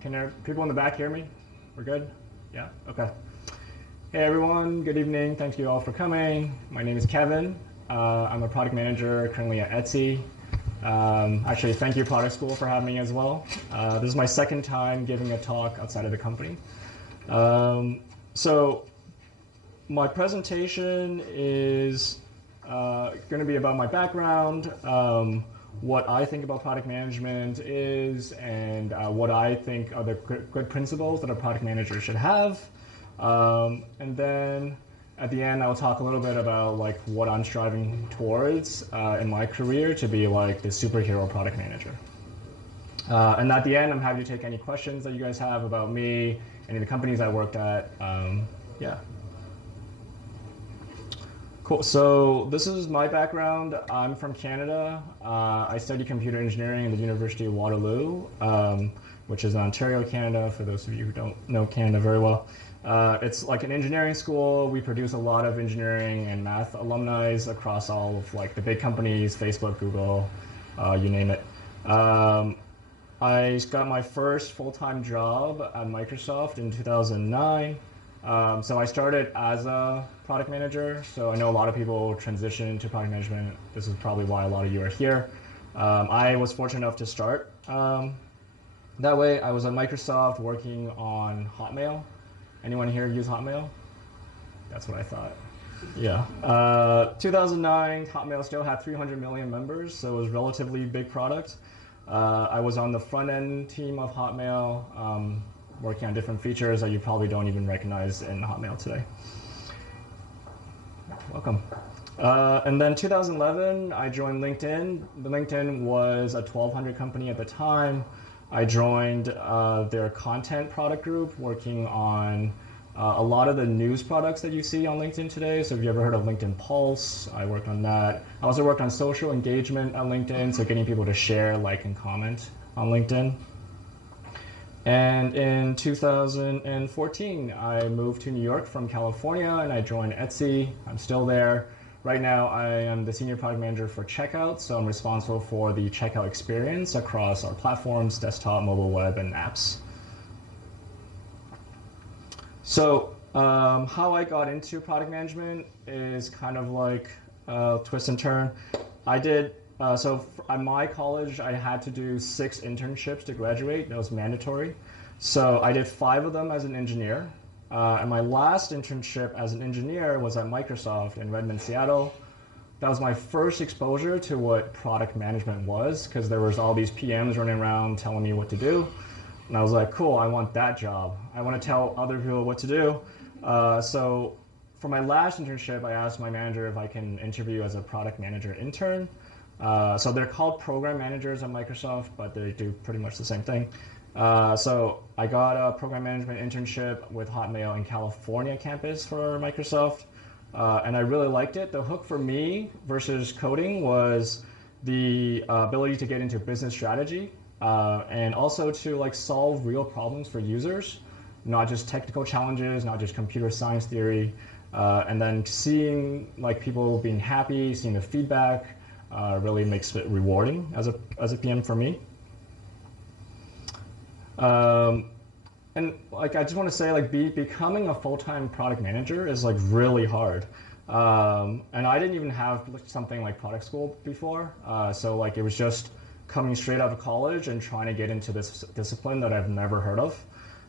Can people in the back hear me? We're good? Yeah? Okay. Hey everyone, good evening. Thank you all for coming. My name is Kevin. I'm a product manager currently at Etsy. Actually, thank you Product School for having me as well. This is my second time giving a talk outside of the company. So my presentation is going to be about my background, what I think about product management is, and what I think are the good principles that a product manager should have. And then at the end, I'll talk a little bit about like what I'm striving towards in my career to be like the superhero product manager. And at the end, I'm happy to take any questions that you guys have about me, any of the companies I worked at. Yeah. Cool. So this is my background. I'm from Canada. I studied computer engineering at the University of Waterloo, which is in Ontario, Canada, for those of you who don't know Canada very well. It's like an engineering school. We produce a lot of engineering and math alumni across all of like the big companies, Facebook, Google, you name it. I got my first full-time job at Microsoft in 2009. So I started as a product manager. So I know a lot of people transition into product management. This is probably why a lot of you are here. I was fortunate enough to start that way. I was at Microsoft working on Hotmail. Anyone here use Hotmail? That's what I thought. Yeah. 2009, Hotmail still had 300 million members, so it was a relatively big product. I was on the front end team of Hotmail, working on different features that you probably don't even recognize in Hotmail today. Welcome. And then 2011, I joined LinkedIn. LinkedIn was a 1,200 company at the time. I joined their content product group, working on a lot of the news products that you see on LinkedIn today. So if you ever heard of LinkedIn Pulse, I worked on that. I also worked on social engagement on LinkedIn, so getting people to share, like, and comment on LinkedIn. And in 2014, I moved to New York from California, and I joined Etsy. I'm still there. Right now, I am the senior product manager for checkout, so I'm responsible for the checkout experience across our platforms, desktop, mobile web, and apps. So how I got into product management is kind of like a twist and turn. I did, at my college, I had to do 6 internships to graduate. That was mandatory. So I did 5 of them as an engineer. And my last internship as an engineer was at Microsoft in Redmond, Seattle. That was my first exposure to what product management was, because there was all these PMs running around telling me what to do. And I was like, cool, I want that job. I want to tell other people what to do. So for my last internship, I asked my manager if I can interview as a product manager intern. So they're called program managers at Microsoft, but they do pretty much the same thing. So I got a program management internship with Hotmail in California campus for Microsoft, and I really liked it. The hook for me versus coding was the ability to get into business strategy, and also to like solve real problems for users, not just technical challenges, not just computer science theory, and then seeing like people being happy, seeing the feedback, really makes it rewarding as a PM for me. And like I just want to say, like becoming a full-time product manager is like really hard. And I didn't even have something like product school before, so like it was just coming straight out of college and trying to get into this discipline that I've never heard of.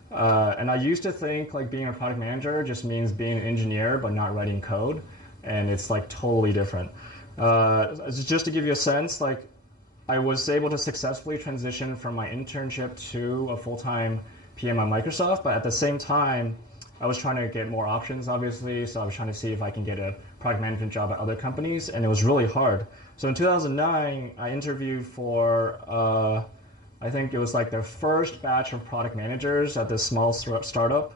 And I used to think like being a product manager just means being an engineer but not writing code, and it's like totally different. Just to give you a sense, like I was able to successfully transition from my internship to a full-time PM at Microsoft, but at the same time, I was trying to get more options, obviously, so I was trying to see if I can get a product management job at other companies, and it was really hard. So in 2009, I interviewed for, I think it was like their first batch of product managers at this small startup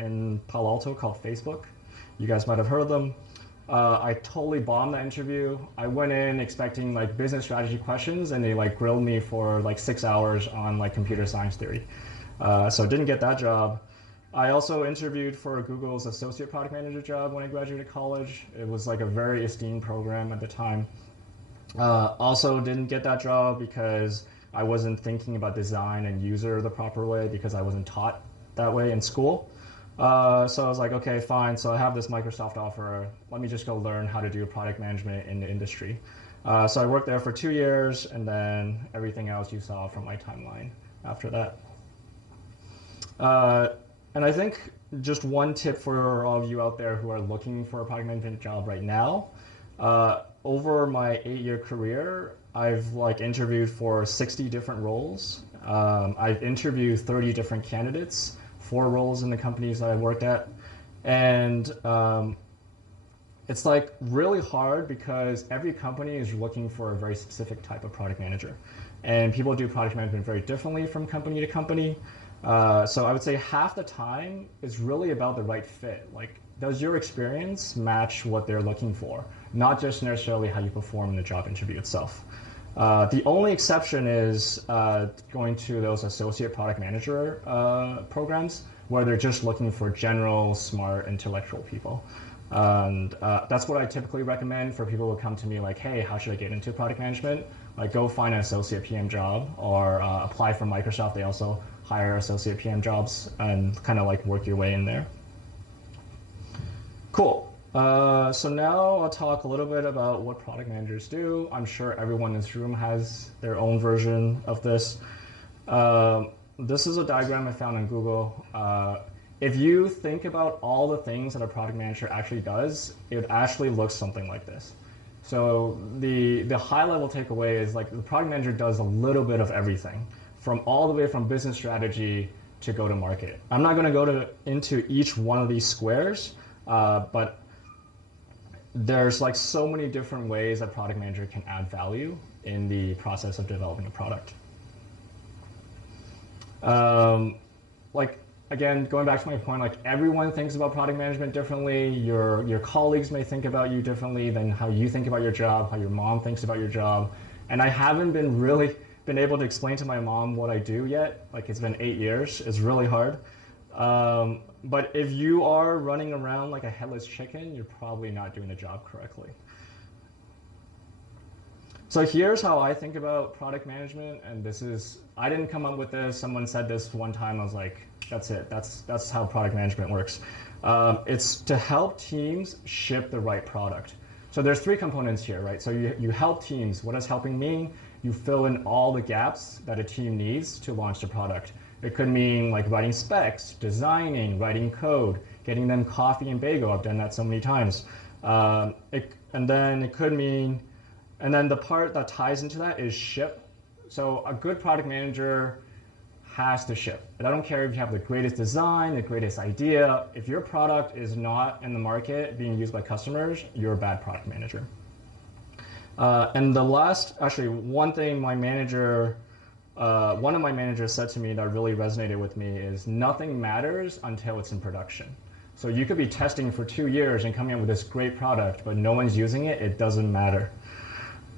in Palo Alto called Facebook. You guys might have heard of them. I totally bombed that interview. I went in expecting like business strategy questions, and they like grilled me for like 6 hours on like computer science theory. So didn't get that job. I also interviewed for Google's associate product manager job when I graduated college. It was like a very esteemed program at the time. Also didn't get that job because I wasn't thinking about design and user the proper way because I wasn't taught that way in school. So I was like, okay, fine. So I have this Microsoft offer. Let me just go learn how to do product management in the industry. So I worked there for 2 years, and then everything else you saw from my timeline after that. And I think just one tip for all of you out there who are looking for a product management job right now, over my 8-year career, I've interviewed for 60 different roles. I've interviewed 30 different candidates for roles in the companies that I've worked at. And it's really hard because every company is looking for a very specific type of product manager. And people do product management very differently from company to company. So I would say half the time is really about the right fit. Does your experience match what they're looking for? Not just necessarily how you perform in the job interview itself. The only exception is going to those associate product manager programs where they're just looking for general, smart, intellectual people. And that's what I typically recommend for people who come to me like, hey, how should I get into product management? Go find an associate PM job or apply for Microsoft. They also hire associate PM jobs and kind of work your way in there. Cool. So now I'll talk a little bit about what product managers do. I'm sure everyone in this room has their own version of this. This is a diagram I found on Google. If you think about all the things that a product manager actually does, it actually looks something like this. So the high level takeaway is the product manager does a little bit of everything, from all the way from business strategy to go to market. I'm not going to go into each one of these squares, but there's so many different ways a product manager can add value in the process of developing a product. Again, going back to my point, everyone thinks about product management differently. Your colleagues may think about you differently than how you think about your job, how your mom thinks about your job. And I haven't been able to explain to my mom what I do yet. It's been 8 years. It's really hard. But if you are running around like a headless chicken, you're probably not doing the job correctly. So here's how I think about product management, and I didn't come up with this. Someone said this one time. I was like, that's it. That's how product management works. It's to help teams ship the right product. So there's 3 components here, right? So you help teams. What does helping mean? You fill in all the gaps that a team needs to launch the product. It could mean writing specs, designing, writing code, getting them coffee and bagel. I've done that so many times. And then it could mean, and then the part that ties into that is ship. So a good product manager has to ship. And I don't care if you have the greatest design, the greatest idea. If your product is not in the market being used by customers, you're a bad product manager. And the last, actually, one thing one of my managers said to me that really resonated with me is nothing matters until it's in production. So you could be testing for 2 years and coming up with this great product, but no one's using it, it doesn't matter.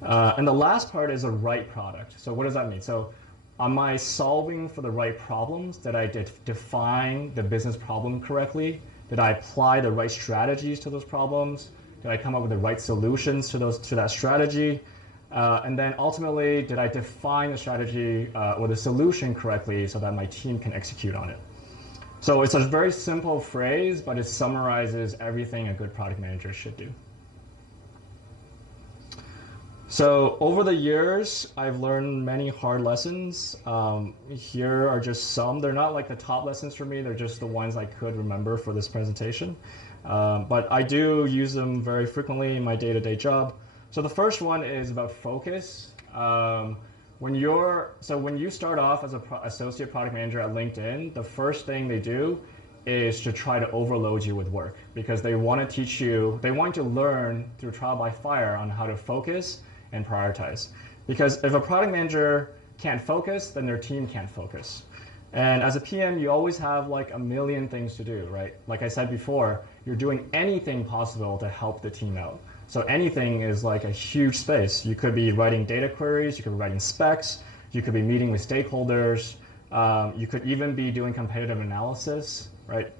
And the last part is a right product. So what does that mean? So am I solving for the right problems? Did I define the business problem correctly? Did I apply the right strategies to those problems? Did I come up with the right solutions to that strategy? And then ultimately, did I define the strategy or the solution correctly so that my team can execute on it? So it's a very simple phrase, but it summarizes everything a good product manager should do. So over the years, I've learned many hard lessons. Here are just some. They're not the top lessons for me. They're just the ones I could remember for this presentation. But I do use them very frequently in my day-to-day job. So the first one is about focus. When you start off as an associate product manager at LinkedIn, the first thing they do is to try to overload you with work because they want to teach you, they want you to learn through trial by fire on how to focus and prioritize. Because if a product manager can't focus, then their team can't focus. And as a PM, you always have a million things to do, right? Like I said before, you're doing anything possible to help the team out. So anything is a huge space. You could be writing data queries, you could be writing specs, you could be meeting with stakeholders, you could even be doing competitive analysis, right?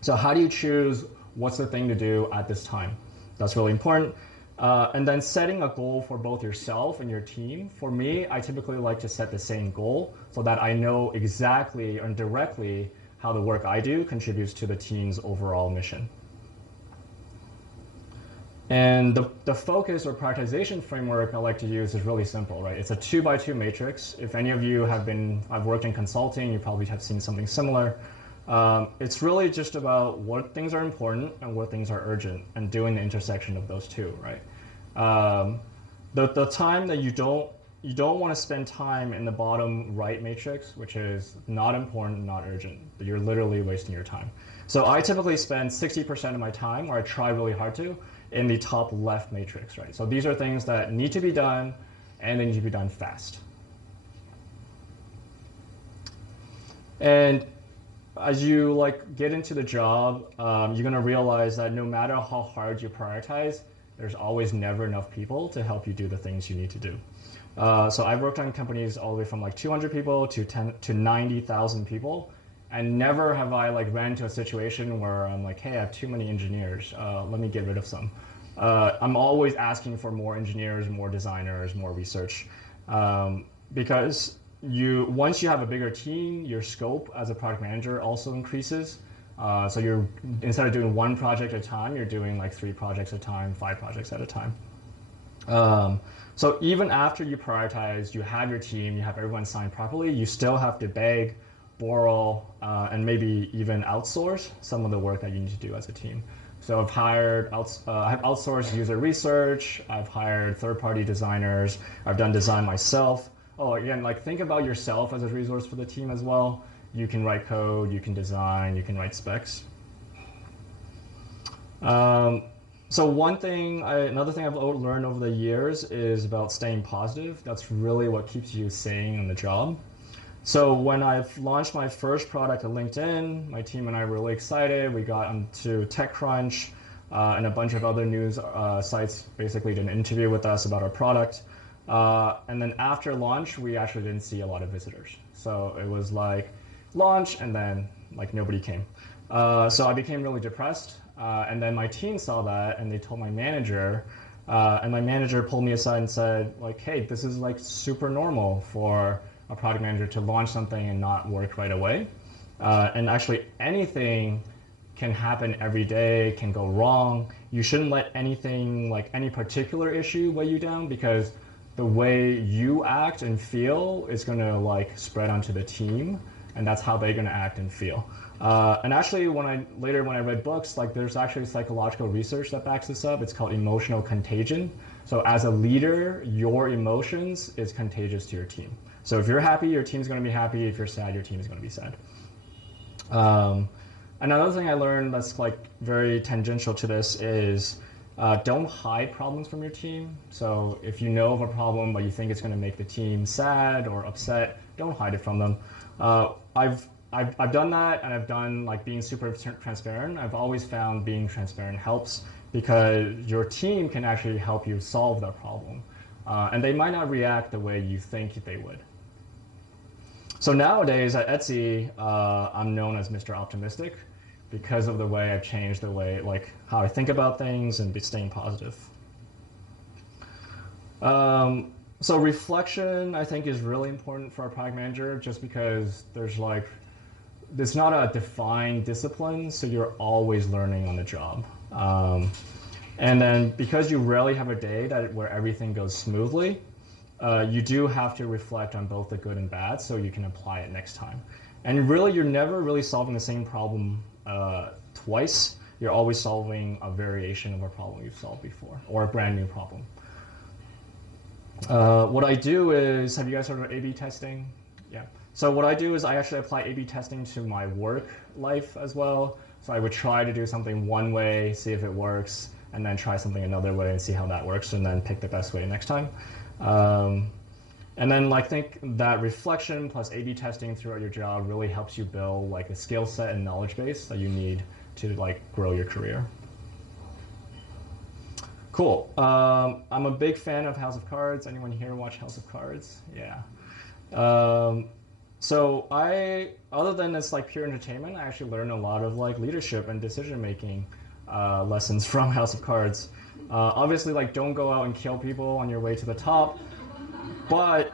So how do you choose what's the thing to do at this time? That's really important. And then setting a goal for both yourself and your team. For me, I typically like to set the same goal so that I know exactly and directly how the work I do contributes to the team's overall mission. And the focus or prioritization framework I like to use is really simple, right? It's a 2x2 matrix. If any of you I've worked in consulting, you probably have seen something similar. It's really just about what things are important and what things are urgent and doing the intersection of those two, right? The time that you don't want to spend time in the bottom right matrix, which is not important, not urgent. You're literally wasting your time. So I typically spend 60% of my time, or I try really hard to, in the top left matrix, right? So these are things that need to be done and they need to be done fast. And as you get into the job, you're gonna realize that no matter how hard you prioritize, there's always never enough people to help you do the things you need to do. So I've worked on companies all the way from 200 people to 90,000 people, and never have I ran into a situation where I'm like, hey, I have too many engineers. Let me get rid of some. I'm always asking for more engineers, more designers, more research, because once you have a bigger team, your scope as a product manager also increases. So instead of doing one project at a time, you're doing 3 projects at a time, 5 projects at a time. So even after you prioritize, you have your team, you have everyone signed properly, you still have to beg, borrow, and maybe even outsource some of the work that you need to do as a team. So I've outsourced user research, I've hired third-party designers, I've done design myself. Oh, again, think about yourself as a resource for the team as well. You can write code, you can design, you can write specs. So another thing I've learned over the years is about staying positive. That's really what keeps you sane on the job. So when I've launched my first product at LinkedIn, my team and I were really excited. We got onto TechCrunch and a bunch of other news sites basically did an interview with us about our product. And then after launch, we actually didn't see a lot of visitors. So it was launch and then nobody came. So I became really depressed. And then my team saw that and they told my manager, and my manager pulled me aside and said, hey, this is super normal for a product manager to launch something and not work right away. And actually anything can happen every day, can go wrong. You shouldn't let anything, any particular issue weigh you down, because the way you act and feel is gonna spread onto the team, and that's how they're gonna act and feel. And actually, when I read books, there's actually psychological research that backs this up. It's called emotional contagion. So as a leader, your emotions is contagious to your team. So if you're happy, your team's going to be happy. If you're sad, your team is going to be sad. Another thing I learned that's very tangential to this is don't hide problems from your team. So if you know of a problem but you think it's going to make the team sad or upset, don't hide it from them. I've done that, and I've done being super transparent. I've always found being transparent helps, because your team can actually help you solve that problem. And they might not react the way you think they would. So nowadays at Etsy, I'm known as Mr. Optimistic because of the way I've changed the way, how I think about things and staying positive. So reflection, I think, is really important for a product manager, just because there's not a defined discipline, so you're always learning on the job. And then because you rarely have a day where everything goes smoothly, you do have to reflect on both the good and bad so you can apply it next time. And really, you're never really solving the same problem twice. You're always solving a variation of a problem you've solved before, or a brand new problem. What I do is, have you guys heard of A/B testing? Yeah. So what I do is I actually apply A/B testing to my work life as well. So I would try to do something one way, see if it works, and then try something another way and see how that works, and then pick the best way next time. And then I think that reflection plus A/B testing throughout your job really helps you build a skill set and knowledge base that you need to grow your career. Cool. I'm a big fan of House of Cards. Anyone here watch House of Cards? Yeah. So other than this pure entertainment, I actually learned a lot of leadership and decision-making lessons from House of Cards. Obviously, like don't go out and kill people on your way to the top. But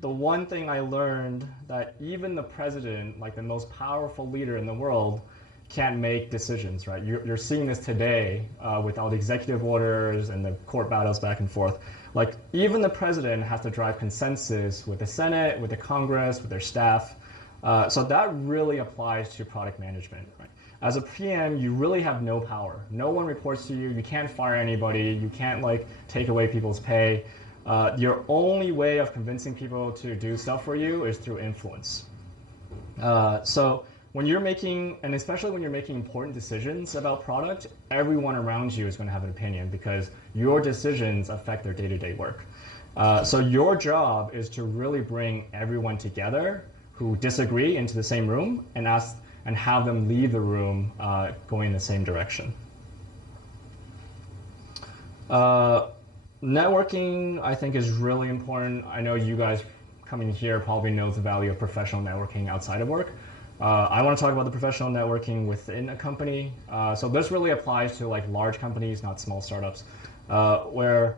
the one thing I learned that even the president, like the most powerful leader in the world, can't make decisions, right? You're seeing this today with all the executive orders and the court battles back and forth. Like even the president has to drive consensus with the Senate, with the Congress, with their staff. So that really applies to product management, right? As a PM, you really have no power. No one reports to you. You can't fire anybody. You can't like take away people's pay. Your only way of convincing people to do stuff for you is through influence. So when you're making, and especially when you're making important decisions about product, everyone around you is going to have an opinion because your decisions affect their day-to-day work. So your job is to really bring everyone together who disagree into the same room and have them leave the room going in the same direction. Networking, I think, is really important. I know you guys coming here probably know the value of professional networking outside of work. I want to talk about the professional networking within a company. So this really applies to like large companies, not small startups, where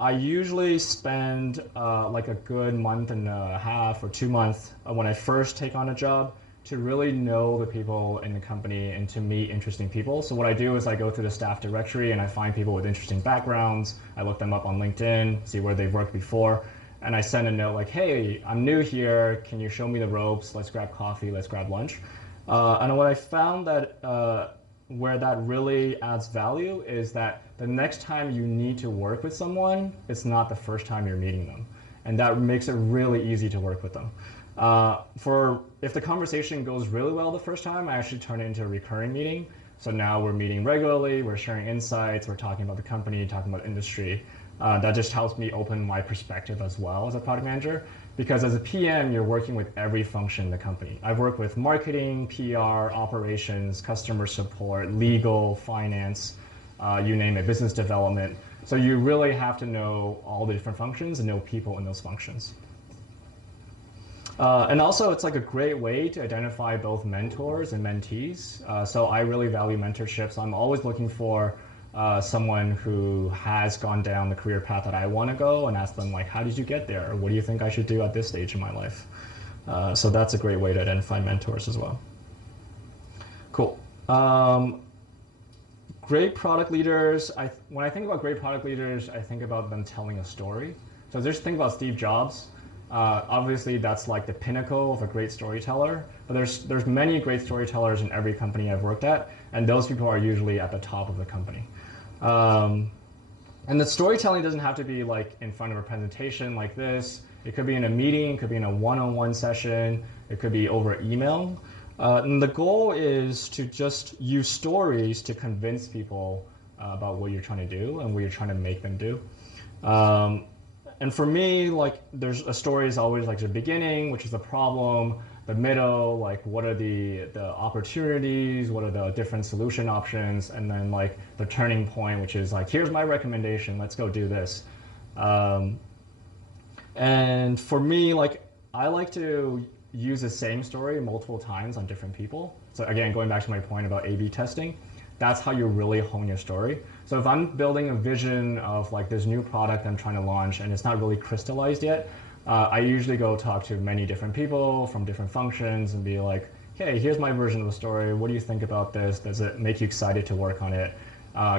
I usually spend like a good month and a half or 2 months when I first take on a job to really know the people in the company and to meet interesting people. So what I do is I go through the staff directory and I find people with interesting backgrounds. I look them up on LinkedIn, see where they've worked before, and I send a note like, hey, I'm new here. Can you show me the ropes? Let's grab coffee, let's grab lunch. And what I found that where that really adds value is that the next time you need to work with someone, it's not the first time you're meeting them. And that makes it really easy to work with them. If the conversation goes really well the first time, I actually turn it into a recurring meeting. So now we're meeting regularly, we're sharing insights, we're talking about the company, talking about industry. That just helps me open my perspective as well as a product manager. Because as a PM, you're working with every function in the company. I've worked with marketing, PR, operations, customer support, legal, finance, you name it, business development. So you really have to know all the different functions and know people in those functions. And also, it's like a great way to identify both mentors and mentees. So I really value mentorship. So I'm always looking for someone who has gone down the career path that I want to go and ask them, like, how did you get there? Or what do you think I should do at this stage in my life? So that's a great way to identify mentors as well. Cool. Great product leaders. When I think about great product leaders, I think about them telling a story. So just think about Steve Jobs. Obviously, that's like the pinnacle of a great storyteller. But there's many great storytellers in every company I've worked at, and those people are usually at the top of the company. And the storytelling doesn't have to be like in front of a presentation like this. It could be in a meeting, it could be in a one-on-one session, it could be over email. And the goal is to just use stories to convince people about what you're trying to do and what you're trying to make them do. And for me, like, there's a story is always like the beginning, which is the problem, the middle, like what are the opportunities, what are the different solution options, and then like the turning point, which is like, here's my recommendation, let's go do this. And for me, like, I like to use the same story multiple times on different people. So again, going back to my point about A/B testing, that's how you really hone your story. So if I'm building a vision of like this new product I'm trying to launch and it's not really crystallized yet, I usually go talk to many different people from different functions and be like, hey, here's my version of the story. What do you think about this? Does it make you excited to work on it?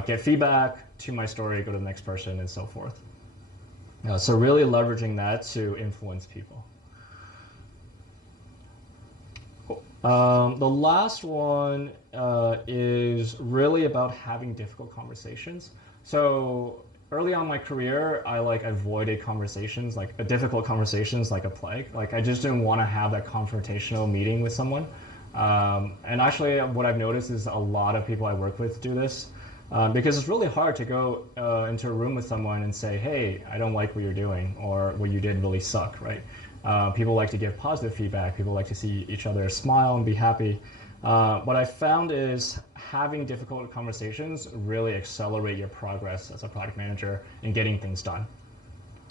Get feedback to my story, go to the next person, and so forth. So really leveraging that to influence people. The last one is really about having difficult conversations. So early on in my career, I like avoided conversations, like difficult conversations like a plague. Like I just didn't want to have that confrontational meeting with someone. And actually what I've noticed is a lot of people I work with do this because it's really hard to go into a room with someone and say, hey, I don't like what you're doing or what you did really suck, right? People like to give positive feedback. People like to see each other smile and be happy. What I found is having difficult conversations really accelerate your progress as a product manager in getting things done.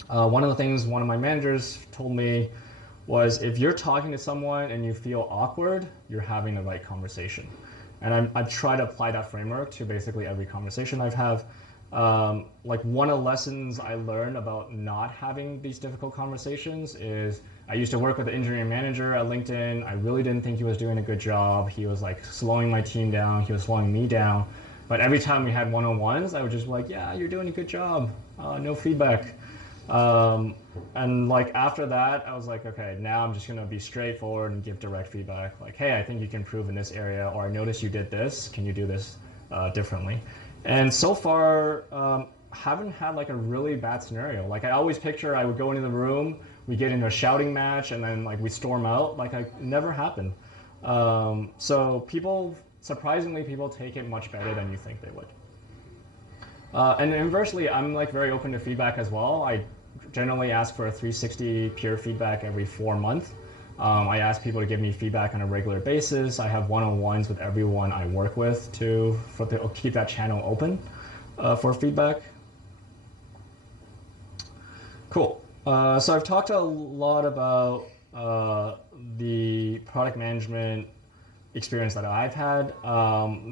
One of the things one of my managers told me was if you're talking to someone and you feel awkward, you're having the right conversation. And I've tried to apply that framework to basically every conversation I've had. Like one of the lessons I learned about not having these difficult conversations is I used to work with the engineering manager at LinkedIn. I really didn't think he was doing a good job. He was like slowing my team down. He was slowing me down. But every time we had one-on-ones, I would just be like, yeah, you're doing a good job. No feedback. And like after that, I was like, okay, now I'm just gonna be straightforward and give direct feedback. Like, hey, I think you can improve in this area, or I noticed you did this. Can you do this differently? And so far, haven't had like a really bad scenario. Like I always picture I would go into the room, we get into a shouting match, and then like we storm out. Like I never happened. So people, surprisingly, people take it much better than you think they would. And inversely, I'm like very open to feedback as well. I generally ask for a 360 peer feedback every 4 months. I ask people to give me feedback on a regular basis. I have one-on-ones with everyone I work with to keep that channel open for feedback. Cool. So I've talked a lot about the product management experience that I've had.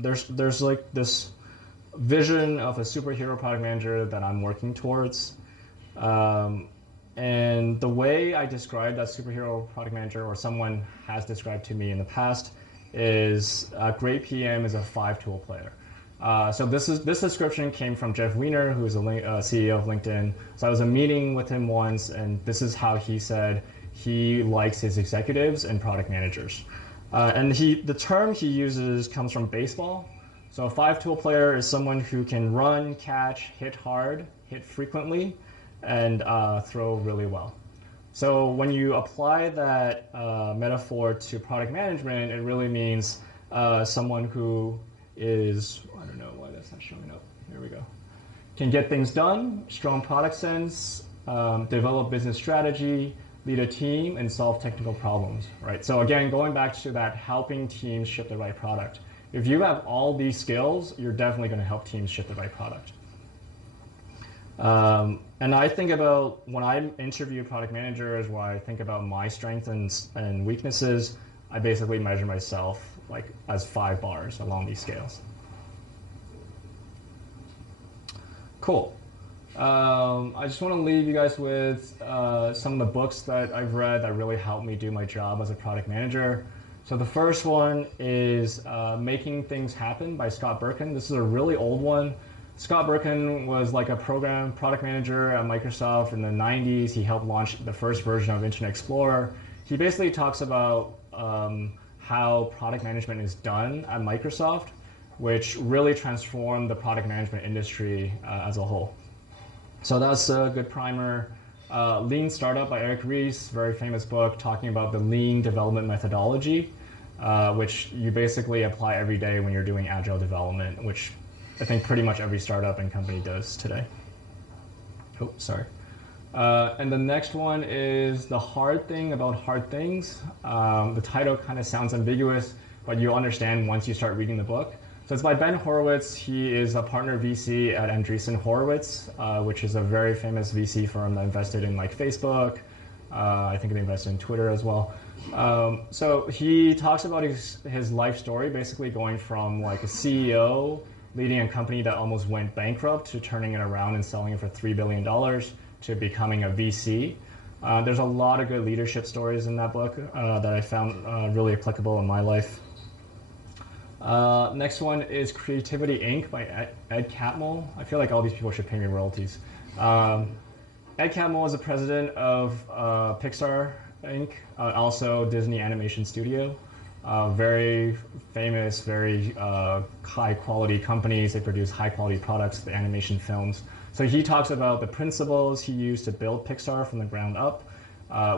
There's like this vision of a superhero product manager that I'm working towards. And the way I describe that superhero product manager, or someone has described to me in the past, is a great PM is a 5-tool player. So this description came from Jeff Weiner, who is a CEO of LinkedIn. So I was in a meeting with him once, and this is how he said he likes his executives and product managers. And the term he uses comes from baseball. So a 5-tool player is someone who can run, catch, hit hard, hit frequently, and throw really well. So when you apply that metaphor to product management, it really means someone who is, I don't know why that's not showing up. Here we go. Can get things done, strong product sense, develop business strategy, lead a team, and solve technical problems, right? So again, going back to that helping teams ship the right product. If you have all these skills, you're definitely going to help teams ship the right product. And I think about when I interview product managers, when I think about my strengths and weaknesses, I basically measure myself like as 5 bars along these scales. Cool. I just want to leave you guys with some of the books that I've read that really helped me do my job as a product manager. So the first one is Making Things Happen by Scott Berkun. This is a really old one. Scott Berkun was like a product manager at Microsoft in the 90s. He helped launch the first version of Internet Explorer. He basically talks about how product management is done at Microsoft, which really transformed the product management industry as a whole. So that's a good primer. Lean Startup by Eric Ries, very famous book talking about the lean development methodology, which you basically apply every day when you're doing agile development, which I think pretty much every startup and company does today. Oh, sorry. And the next one is The Hard Thing About Hard Things. The title kind of sounds ambiguous, but you'll understand once you start reading the book. So it's by Ben Horowitz. He is a partner VC at Andreessen Horowitz, which is a very famous VC firm that invested in like Facebook. I think they invested in Twitter as well. So he talks about his life story, basically going from like a CEO leading a company that almost went bankrupt to turning it around and selling it for $3 billion to becoming a VC. There's a lot of good leadership stories in that book that I found really applicable in my life. Next one is Creativity Inc. by Ed Catmull. I feel like all these people should pay me royalties. Ed Catmull is the president of Pixar Inc., also Disney Animation Studio. Very famous, very high quality companies. They produce high quality products, the animation films. So he talks about the principles he used to build Pixar from the ground up,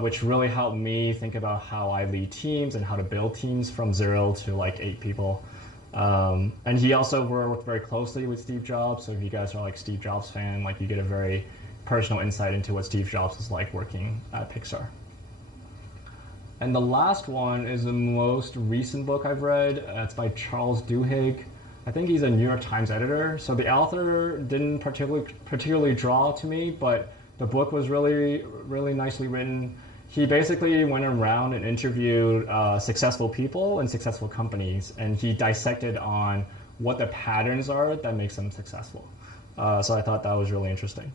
which really helped me think about how I lead teams and how to build teams from 0 to like 8 people. And he also worked very closely with Steve Jobs. So if you guys are like Steve Jobs fan, like you get a very personal insight into what Steve Jobs was like working at Pixar. And the last one is the most recent book I've read. It's by Charles Duhigg. I think he's a New York Times editor. So the author didn't particularly draw to me, but the book was really, really nicely written. He basically went around and interviewed successful people and successful companies, and he dissected on what the patterns are that makes them successful. So I thought that was really interesting.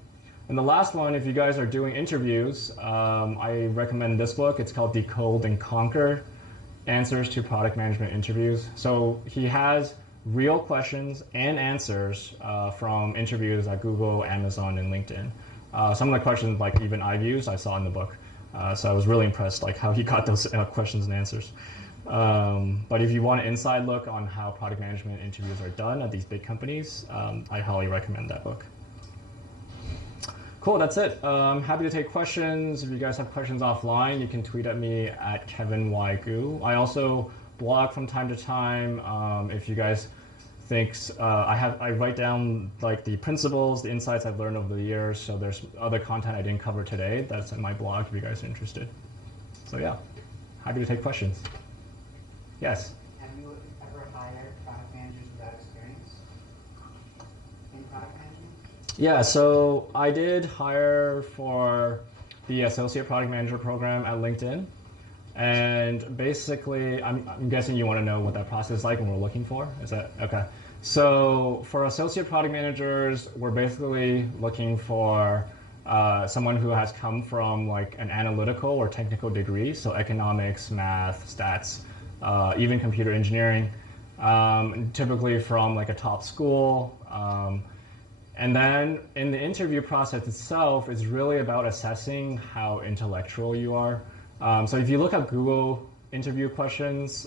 And the last one, if you guys are doing interviews, I recommend this book. It's called Decode and Conquer: Answers to Product Management Interviews. So he has real questions and answers from interviews at Google, Amazon, and LinkedIn. Some of the questions, like even I've used, I saw in the book. So I was really impressed, like how he got those questions and answers. But if you want an inside look on how product management interviews are done at these big companies, I highly recommend that book. Cool, that's it. I'm happy to take questions. If you guys have questions offline, you can tweet at me at KevinYGu. I also blog from time to time. If you guys think, I write down like the principles, the insights I've learned over the years. So there's other content I didn't cover today that's in my blog if you guys are interested. So yeah, happy to take questions. Yes? Have you ever hired product managers without experience in product management? Yeah, so I did hire for the Associate Product Manager program at LinkedIn. And basically, I'm guessing you want to know what that process is like and what we're looking for. Is that okay? So for Associate Product Managers, we're basically looking for someone who has come from like an analytical or technical degree, so economics, math, stats, even computer engineering, typically from like a top school. And then in the interview process itself is really about assessing how intellectual you are. So if you look at Google interview questions,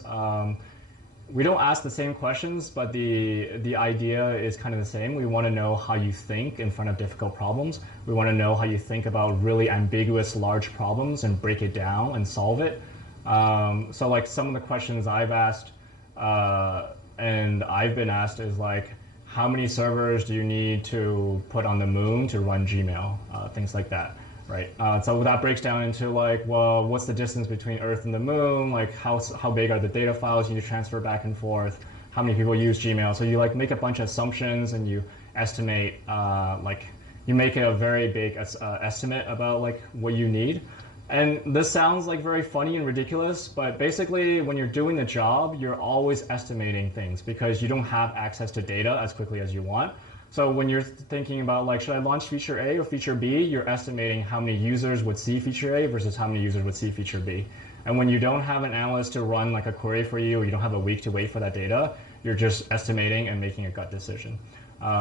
we don't ask the same questions, but the idea is kind of the same. We want to know how you think in front of difficult problems. We want to know how you think about really ambiguous large problems and break it down and solve it. So like some of the questions I've asked and I've been asked is like, how many servers do you need to put on the moon to run Gmail? Things like that, right? So that breaks down into like, well, what's the distance between Earth and the moon? Like how big are the data files you need to transfer back and forth? How many people use Gmail? So you like make a bunch of assumptions and you estimate, like you make a very big estimate about like what you need. And this sounds like very funny and ridiculous, but basically when you're doing the job, you're always estimating things because you don't have access to data as quickly as you want. So when you're thinking about like, should I launch feature A or feature B, you're estimating how many users would see feature A versus how many users would see feature B. And when you don't have an analyst to run like a query for you, or you don't have a week to wait for that data, you're just estimating and making a gut decision.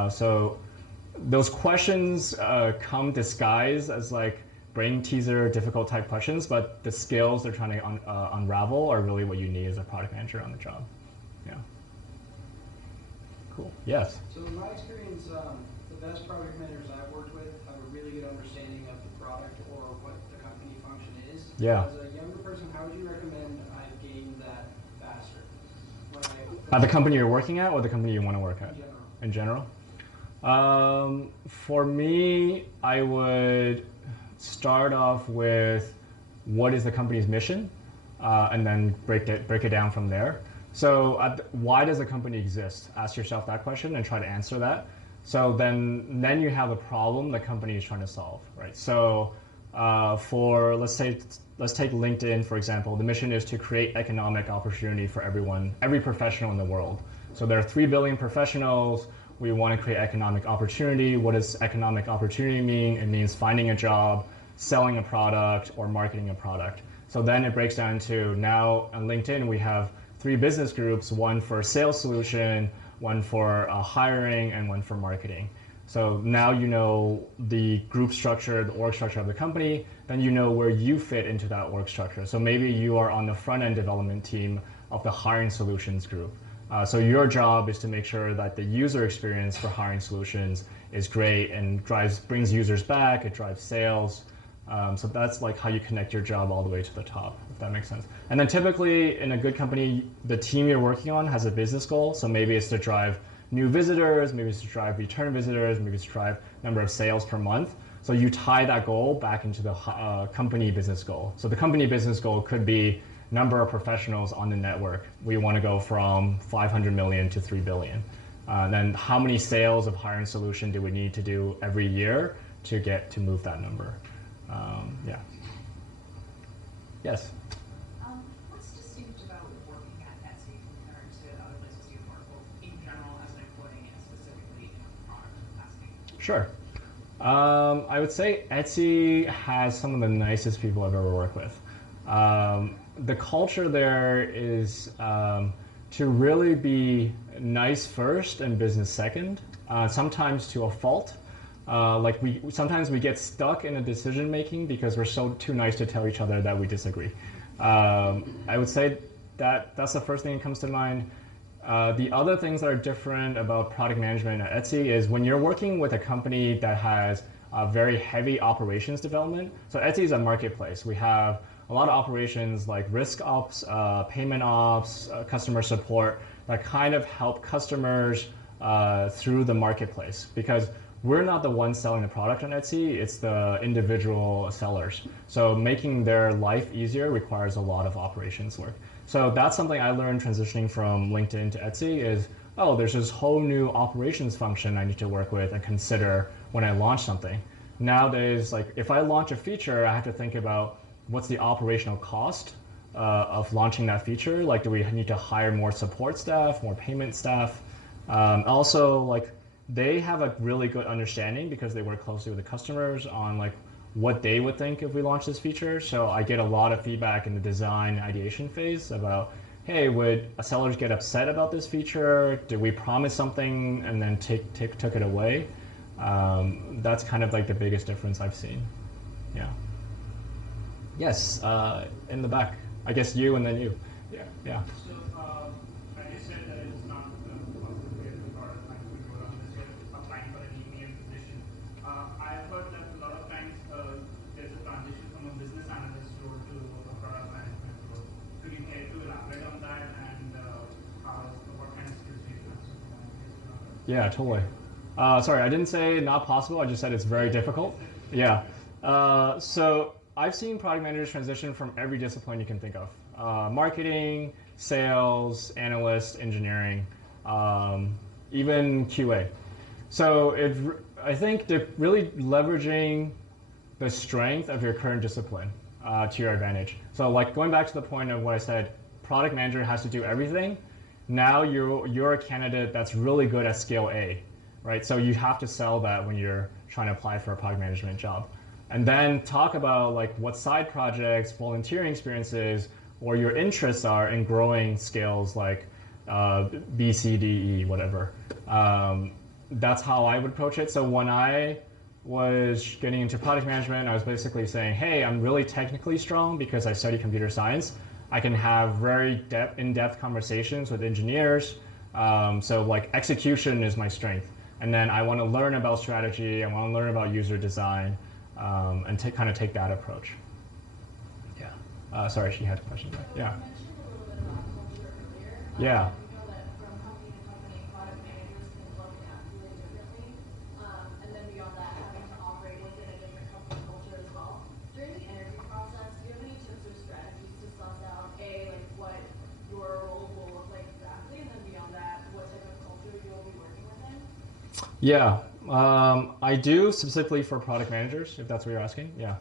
So those questions come disguised as like brain teaser, difficult type questions, but the skills they're trying to unravel are really what you need as a product manager on the job. Yeah. Cool. Yes. So in my experience, the best product managers I've worked with have a really good understanding of the product or what the company function is. Yeah. As a younger person, how would you recommend I gain that faster? At the company you're working at or the company you want to work at? In general. In general? For me, I would start off with what is the company's mission, and then break it down from there. So why does a company exist? Ask yourself that question and try to answer that. So then you have a problem the company is trying to solve, right? So let's take LinkedIn, for example. The mission is to create economic opportunity for everyone, every professional in the world. So there are 3 billion professionals. We want to create economic opportunity. What does economic opportunity mean? It means finding a job, selling a product, or marketing a product. So then it breaks down to now on LinkedIn, we have 3 business groups, one for sales solution, one for hiring, and one for marketing. So now you know the group structure, the org structure of the company, then you know where you fit into that org structure. So maybe you are on the front-end development team of the hiring solutions group. So your job is to make sure that the user experience for hiring solutions is great and brings users back, it drives sales. So that's like how you connect your job all the way to the top, if that makes sense. And then typically in a good company, the team you're working on has a business goal. So maybe it's to drive new visitors, maybe it's to drive return visitors, maybe it's to drive number of sales per month. So you tie that goal back into the company business goal. So the company business goal could be number of professionals on the network. We want to go from 500 million to 3 billion. Then how many sales of hiring solution do we need to do every year to move that number? Yeah. Yes? What's distinct about working at Etsy compared to other places you've worked, both in general as an employee and specifically in a product capacity? Sure. I would say Etsy has some of the nicest people I've ever worked with. The culture there is to really be nice first and business second, sometimes to a fault. Like sometimes we get stuck in a decision making because we're so too nice to tell each other that we disagree. I would say that's the first thing that comes to mind. The other things that are different about product management at Etsy is when you're working with a company that has very heavy operations development. So Etsy is a marketplace. We have a lot of operations like risk ops, payment ops, customer support that kind of help customers through the marketplace, because we're not the ones selling the product on Etsy, it's the individual sellers. So making their life easier requires a lot of operations work. So that's something I learned transitioning from LinkedIn to Etsy is, oh, there's this whole new operations function I need to work with and consider when I launch something. Nowadays, like if I launch a feature, I have to think about what's the operational cost of launching that feature. Like, do we need to hire more support staff, more payment staff? Also, like they have a really good understanding because they work closely with the customers on like what they would think if we launch this feature. So I get a lot of feedback in the design ideation phase about, hey, would sellers get upset about this feature? Did we promise something and then took it away? That's kind of like the biggest difference I've seen. Yeah. Yes, in the back. I guess you and then you. Yeah. Yeah. So, when you said that it's not possible to create a product line to go on this, you're applying for an EMEA position. I've heard that a lot of times there's a transition from a business analyst role to a product management role. Could you care to elaborate on that and what kind of skills do you have? Yeah, totally. Sorry, I didn't say not possible. I just said it's very difficult. Yeah. So I've seen product managers transition from every discipline you can think of. Marketing, sales, analyst, engineering, even QA. So I think they're really leveraging the strength of your current discipline to your advantage. So like going back to the point of what I said, product manager has to do everything. Now you're a candidate that's really good at scale A, right? So you have to sell that when you're trying to apply for a product management job. And then talk about like what side projects, volunteering experiences, or your interests are in growing scales like B, C, D, E, whatever. That's how I would approach it. So when I was getting into product management, I was basically saying, hey, I'm really technically strong because I study computer science. I can have very in-depth conversations with engineers. So like execution is my strength. And then I want to learn about strategy. I want to learn about user design. And kind of take that approach. Yeah. Sorry, she had a question. So Yeah. you mentioned a little bit about culture earlier. Yeah. We know that from company to company, product managers can look and act really differently. And then beyond that, having to operate within a different company culture as well. During the interview process, do you have any tips or strategies to suss out, A, like what your role will look like exactly, and then beyond that, what type of culture you'll be working within? Yeah. I do specifically for product managers, if that's what you're asking. Yeah.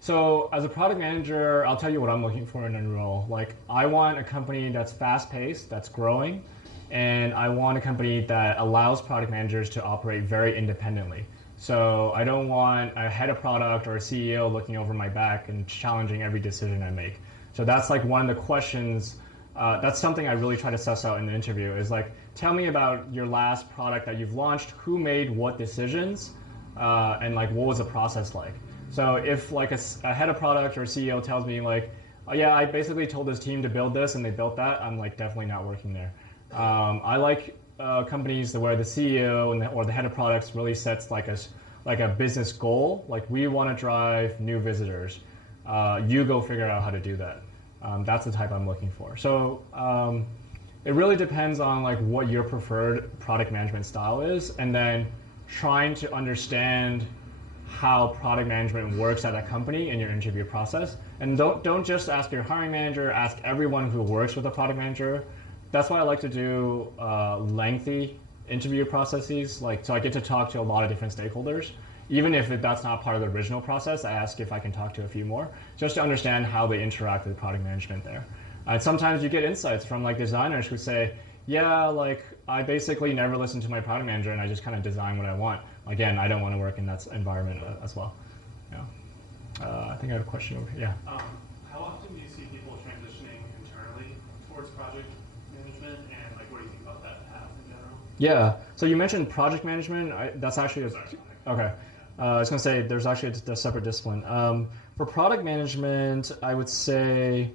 So as a product manager, I'll tell you what I'm looking for in a role. Like I want a company that's fast-paced, that's growing, and I want a company that allows product managers to operate very independently. So I don't want a head of product or a CEO looking over my back and challenging every decision I make. So that's like one of the questions. That's something I really try to suss out in the interview is like, tell me about your last product that you've launched, who made what decisions, and like what was the process like. So if like a head of product or CEO tells me like, oh yeah, I basically told this team to build this and they built that, I'm like definitely not working there. I like companies where the CEO or the head of products really sets like a business goal, like we want to drive new visitors. You go figure out how to do that. That's the type I'm looking for. So it really depends on like what your preferred product management style is, and then trying to understand how product management works at a company in your interview process. And don't just ask your hiring manager, ask everyone who works with a product manager. That's why I like to do lengthy interview processes. Like, so I get to talk to a lot of different stakeholders. Even if that's not part of the original process, I ask if I can talk to a few more, just to understand how they interact with product management there. And sometimes you get insights from like designers who say, yeah, like I basically never listen to my product manager and I just kind of design what I want. again, I don't want to work in that environment as well. Yeah. I think I have a question over here. Yeah. How often do you see people transitioning internally towards project management, and like, what do you think about that path in general? Yeah. So you mentioned project management. That's actually okay. I was going to say there's actually a separate discipline. For product management, I would say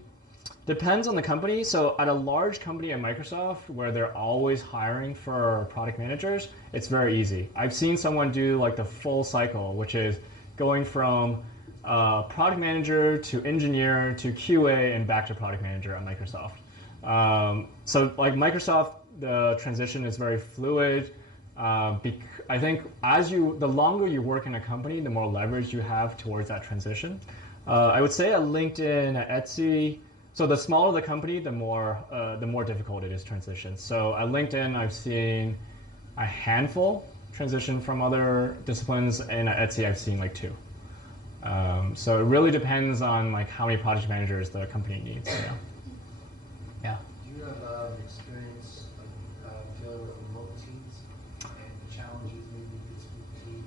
depends on the company. So at a large company at Microsoft, where they're always hiring for product managers, it's very easy. I've seen someone do like the full cycle, which is going from product manager to engineer to QA and back to product manager at Microsoft. So like Microsoft, the transition is very fluid. I think the longer you work in a company, the more leverage you have towards that transition. I would say at LinkedIn, at Etsy, so the smaller the company, the more difficult it is transition. So at LinkedIn, I've seen a handful transition from other disciplines, and at Etsy, I've seen like 2. So it really depends on like how many project managers the company needs. Yeah. Do you have experience dealing with remote teams and the challenges maybe it's with team?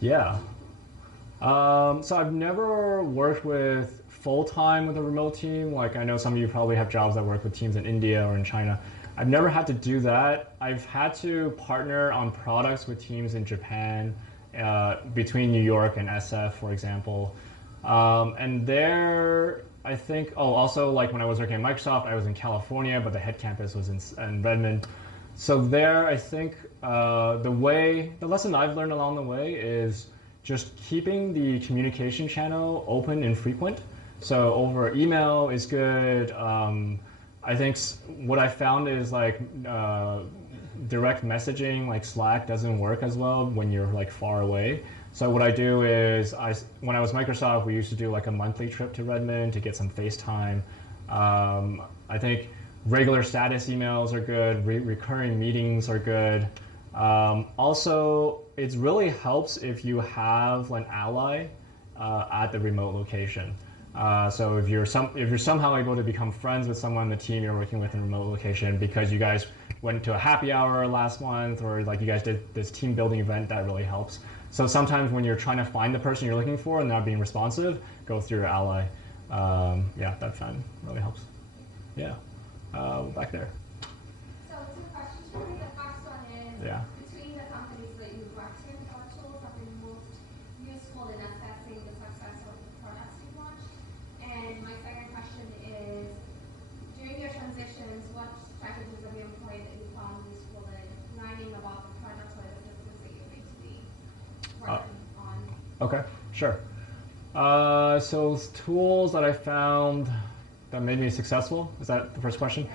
Yeah. So I've never worked with full-time with a remote team. Like I know some of you probably have jobs that work with teams in India or in China. I've never had to do that. I've had to partner on products with teams in Japan, between New York and SF, for example. And there, I think, also like when I was working at Microsoft, I was in California, but the head campus was in Redmond. So there, I think the lesson I've learned along the way is just keeping the communication channel open and frequent. So over email is good. I think what I found is like direct messaging, like Slack, doesn't work as well when you're like far away. So what I do is, when I was Microsoft, we used to do like a monthly trip to Redmond to get some FaceTime. I think regular status emails are good, recurring meetings are good. Also, it really helps if you have an ally at the remote location. So if you're somehow able to become friends with someone on the team you're working with in a remote location because you guys went to a happy hour last month, or like you guys did this team building event, that really helps. So sometimes when you're trying to find the person you're looking for and not being responsive, go through your ally. Yeah, that really helps. Yeah, back there. So 2 questions for me. The first one is, Yeah. between the companies that you've worked in, what tools have been most useful in assessing the success of the products you've launched? And my second question is, during your transitions, what strategies have you employed that you found useful in learning about the products or the systems that you're going to be working on? Okay, sure. So tools that I found that made me successful, is that the first question?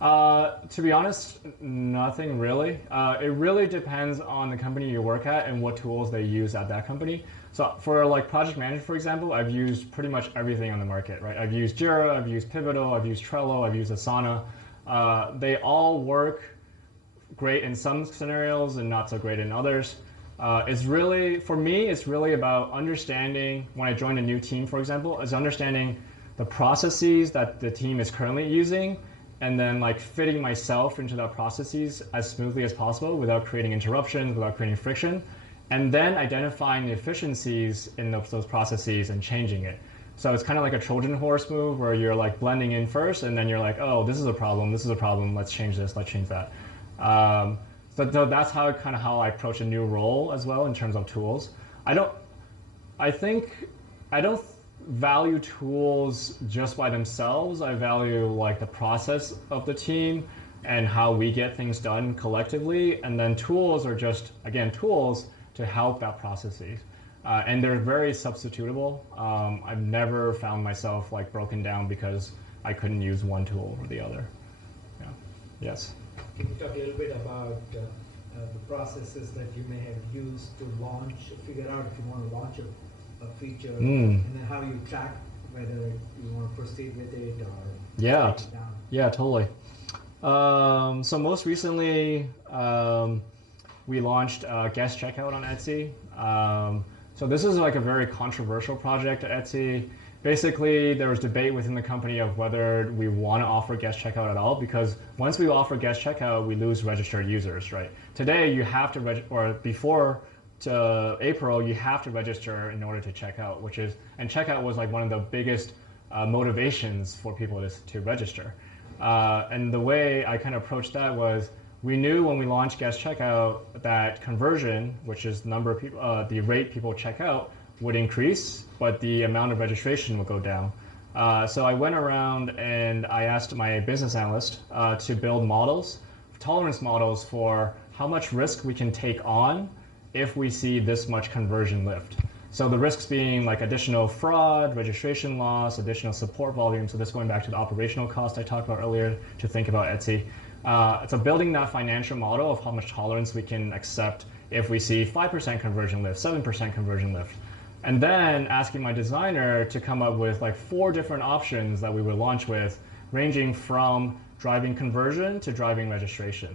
To be honest, nothing really. It really depends on the company you work at and what tools they use at that company. So for like project management, for example, I've used pretty much everything on the market, right? I've used Jira, I've used Pivotal, I've used Trello, I've used Asana. They all work great in some scenarios and not so great in others. For me, it's really about understanding, when I join a new team, for example, is understanding the processes that the team is currently using, and then like fitting myself into that processes as smoothly as possible without creating interruptions, without creating friction, and then identifying the efficiencies in those processes and changing it. So it's kind of like a Trojan horse move where you're like blending in first, and then you're like, oh, this is a problem, let's change this, let's change that. So that's how I approach a new role as well in terms of tools. I don't value tools just by themselves. I value like the process of the team and how we get things done collectively. And then tools are just, again, tools to help that processes. And they're very substitutable. I've never found myself like broken down because I couldn't use one tool or the other. Yeah. Yes. Can you talk a little bit about the processes that you may have used to figure out if you want to launch a feature, and then how you track whether you want to proceed with it or yeah, take it down? Yeah, totally. So most recently, we launched guest checkout on Etsy. So this is like a very controversial project at Etsy. Basically, there was debate within the company of whether we want to offer guest checkout at all, because once we offer guest checkout, we lose registered users, right? Today, you have to before April, you have to register in order to check out, and checkout was like one of the biggest motivations for people to register. And the way I kind of approached that was, we knew when we launched guest checkout that conversion, which is the number of people, the rate people check out, would increase, but the amount of registration would go down. So I went around and I asked my business analyst to build models, tolerance models for how much risk we can take on if we see this much conversion lift. So the risks being like additional fraud, registration loss, additional support volume. So this going back to the operational cost I talked about earlier to think about Etsy. So building that financial model of how much tolerance we can accept if we see 5% conversion lift, 7% conversion lift. And then asking my designer to come up with like 4 different options that we would launch with, ranging from driving conversion to driving registration.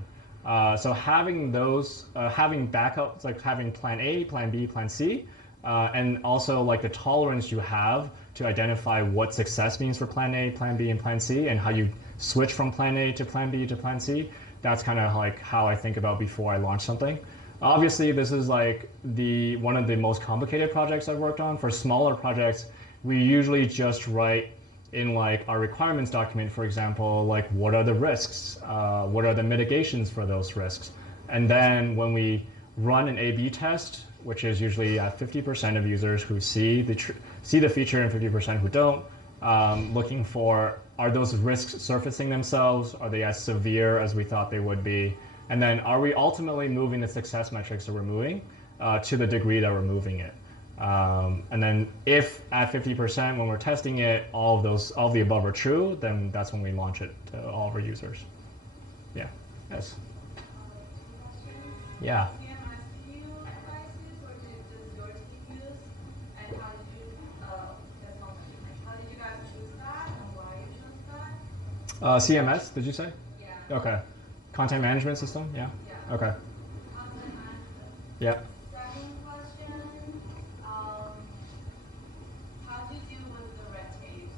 So having those, having backups, like having plan A, plan B, plan C, and also like the tolerance you have to identify what success means for plan A, plan B, and plan C, and how you switch from plan A to plan B to plan C. That's kind of like how I think about before I launch something. Obviously, this is like one of the most complicated projects I've worked on. For smaller projects, we usually just write in like our requirements document, for example, like what are the risks, what are the mitigations for those risks, and then when we run an A/B test, which is usually at 50% of users who see the feature and 50% who don't, looking for, are those risks surfacing themselves? Are they as severe as we thought they would be? And then are we ultimately moving the success metrics that we're moving to the degree that we're moving it? And then if at 50% when we're testing it, all of the above are true, then that's when we launch it to all of our users. Yeah. Yes. Yeah. CMS, did you say? Yeah. Okay. Content management system? Yeah? Yeah. Okay. Content management. Yeah. Second question, how do you deal with the red tape?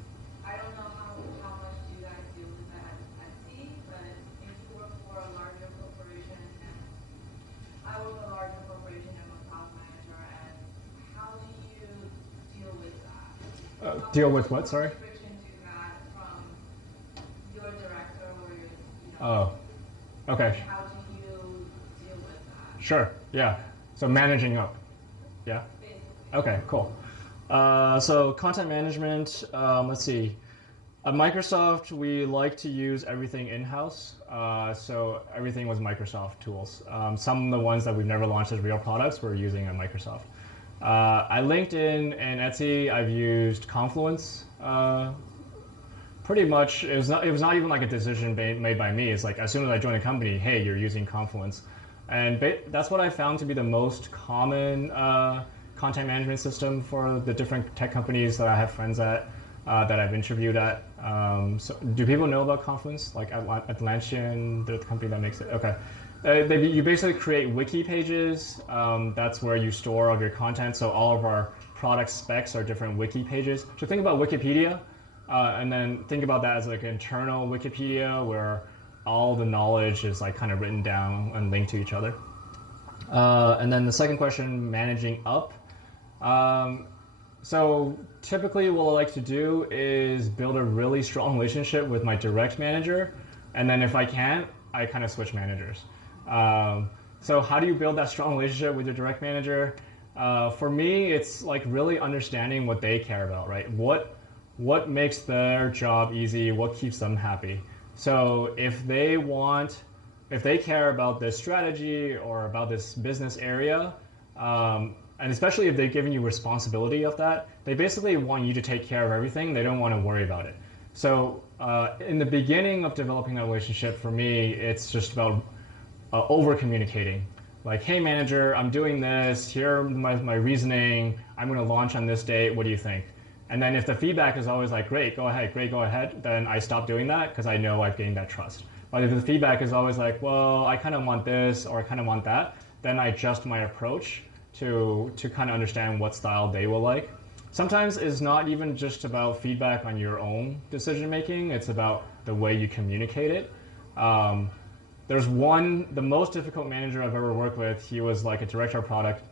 I don't know how much you guys deal with that at Etsy, but if you work for a larger corporation, and I work for a larger corporation and I'm a product manager, and how do you deal with that? Deal with what, sorry? Restriction to that from your director or your, Oh, okay. how do you deal with that? Sure, yeah. So managing up, yeah? Basically. Okay, cool. So content management, let's see. At Microsoft, we like to use everything in-house. So everything was Microsoft tools. Some of the ones that we've never launched as real products we're using at Microsoft. At LinkedIn and Etsy, I've used Confluence. Pretty much, it was not even like a decision made by me. It's like as soon as I joined a company, hey, you're using Confluence. And that's what I found to be the most common content management system for the different tech companies that I have friends at, that I've interviewed at. So do people know about Confluence? Like Atlassian, the company that makes it? Okay. You basically create wiki pages. That's where you store all of your content. So all of our product specs are different wiki pages. So think about Wikipedia, and then think about that as like internal Wikipedia where all the knowledge is like kind of written down and linked to each other. And then the second question, managing up. So typically what I like to do is build a really strong relationship with my direct manager. And then if I can't, I kind of switch managers. So how do you build that strong relationship with your direct manager? For me, it's like really understanding what they care about, right? What makes their job easy? What keeps them happy? So if they care about this strategy or about this business area, and especially if they've given you responsibility of that, they basically want you to take care of everything. They don't want to worry about it. So in the beginning of developing that relationship, for me, it's just about over communicating. Like, hey manager, I'm doing this, here my reasoning, I'm gonna launch on this date, what do you think? And then if the feedback is always like, great, go ahead, then I stop doing that because I know I've gained that trust. But if the feedback is always like, well, I kind of want this or I kind of want that, then I adjust my approach to kind of understand what style they will like. Sometimes it's not even just about feedback on your own decision making, it's about the way you communicate it. There's the most difficult manager I've ever worked with, he was like a director of product,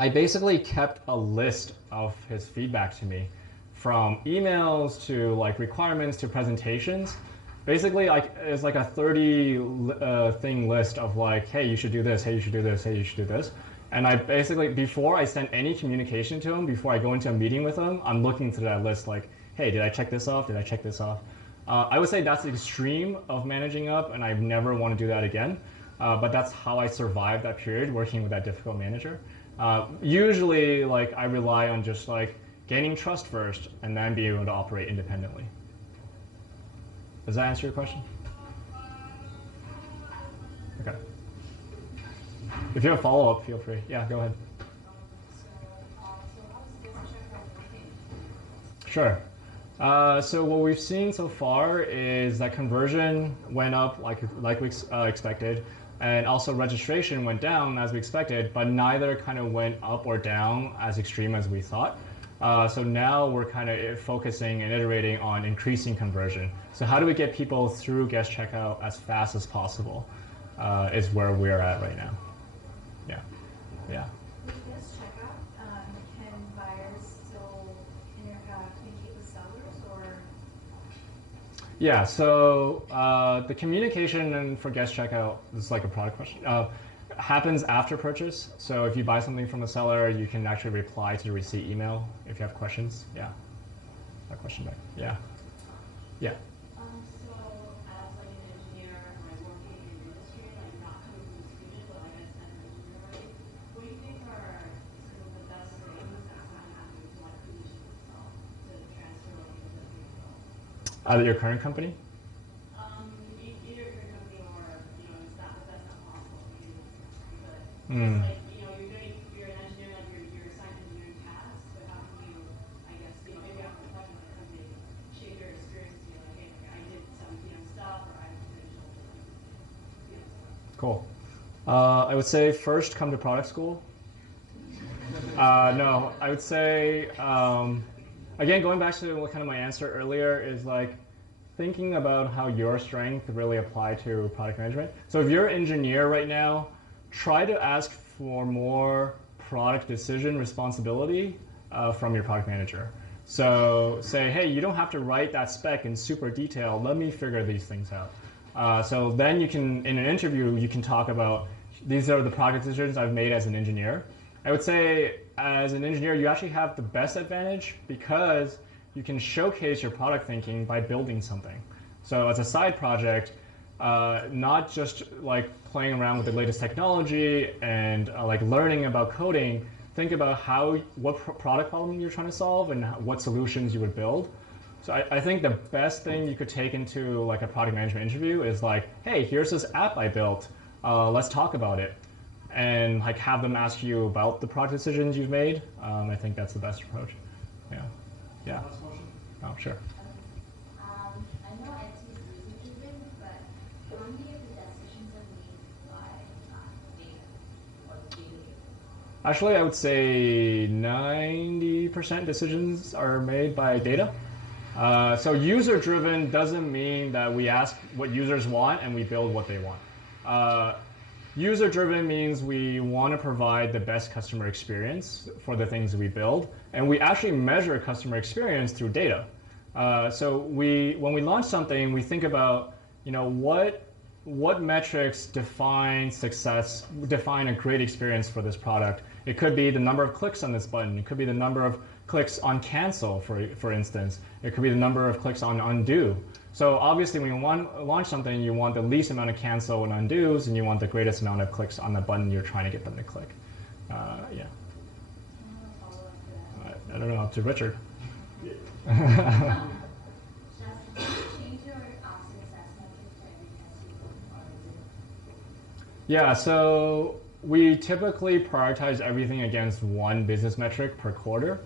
I basically kept a list of his feedback to me, from emails to like requirements to presentations. Basically, it's like a 30 thing list of like, hey, you should do this, hey, you should do this, hey, you should do this. And I basically, before I send any communication to him, before I go into a meeting with him, I'm looking through that list like, hey, did I check this off? Did I check this off? I would say that's the extreme of managing up, and I never want to do that again. But that's how I survived that period working with that difficult manager. Usually, like I rely on just like gaining trust first, and then be able to operate independently. Does that answer your question? Okay. If you have a follow-up, feel free. Yeah, go ahead. Sure. So what we've seen so far is that conversion went up like we expected, and also registration went down as we expected, but neither kind of went up or down as extreme as we thought. So now we're kind of focusing and iterating on increasing conversion. So how do we get people through guest checkout as fast as possible is where we're at right now. Yeah. Yeah. With guest checkout, can buyers still communicate with sellers, or? Yeah, so the communication for guest checkout, this is like a product question, happens after purchase. So if you buy something from a seller, you can actually reply to the receipt email if you have questions. Yeah. A question back. Yeah. Yeah. So as like an engineer, like working in the industry, like not coming from the student, but like as an engineer, right? What do you think are some of the best things that can happen to like position itself to transfer like into the field? At your current company? Either your current company or that's not possible for you. But Mm. like you're an engineer, like you're assigned engineering tasks, but how can you, I guess, maybe after reflecting on the company, shape your experience to be like, hey, I did some stuff, or I finished up stuff. Cool. I would say first come to product school. No, I would say, again, going back to what kind of my answer earlier is like thinking about how your strength really apply to product management. So if you're an engineer right now, try to ask for more product decision responsibility from your product manager. So say, hey, you don't have to write that spec in super detail. Let me figure these things out. So then you can, in an interview, you can talk about, these are the product decisions I've made as an engineer. I would say as an engineer, you actually have the best advantage because you can showcase your product thinking by building something. So as a side project, not just like playing around with the latest technology and like learning about coding, think about what product problem you're trying to solve and what solutions you would build. So I think the best thing you could take into like a product management interview is like, hey, here's this app I built. Let's talk about it. And like have them ask you about the product decisions you've made. I think that's the best approach. Yeah. Yeah. Last motion? Oh, sure. I know Etsy is user-driven, but how many of the decisions are made by data or data? Actually, I would say 90% decisions are made by data. So user-driven doesn't mean that we ask what users want and we build what they want. User-driven means we want to provide the best customer experience for the things we build, and we actually measure customer experience through data. So when we launch something, we think about what metrics define success, define a great experience for this product. It could be the number of clicks on this button. It could be the number of clicks on cancel, for instance. It could be the number of clicks on undo. So obviously when you launch something, you want the least amount of cancel and undos, and you want the greatest amount of clicks on the button you're trying to get them to click. Yeah. I don't know, up to Richard. Yeah, so we typically prioritize everything against one business metric per quarter.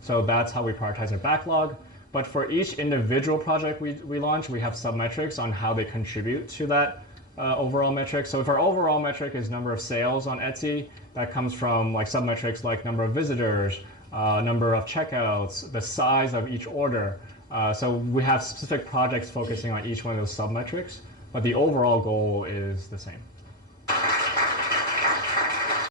So that's how we prioritize our backlog. But for each individual project we launch, we have sub-metrics on how they contribute to that overall metric. So if our overall metric is number of sales on Etsy, that comes from like sub-metrics like number of visitors, number of checkouts, the size of each order. So we have specific projects focusing on each one of those sub-metrics, but the overall goal is the same.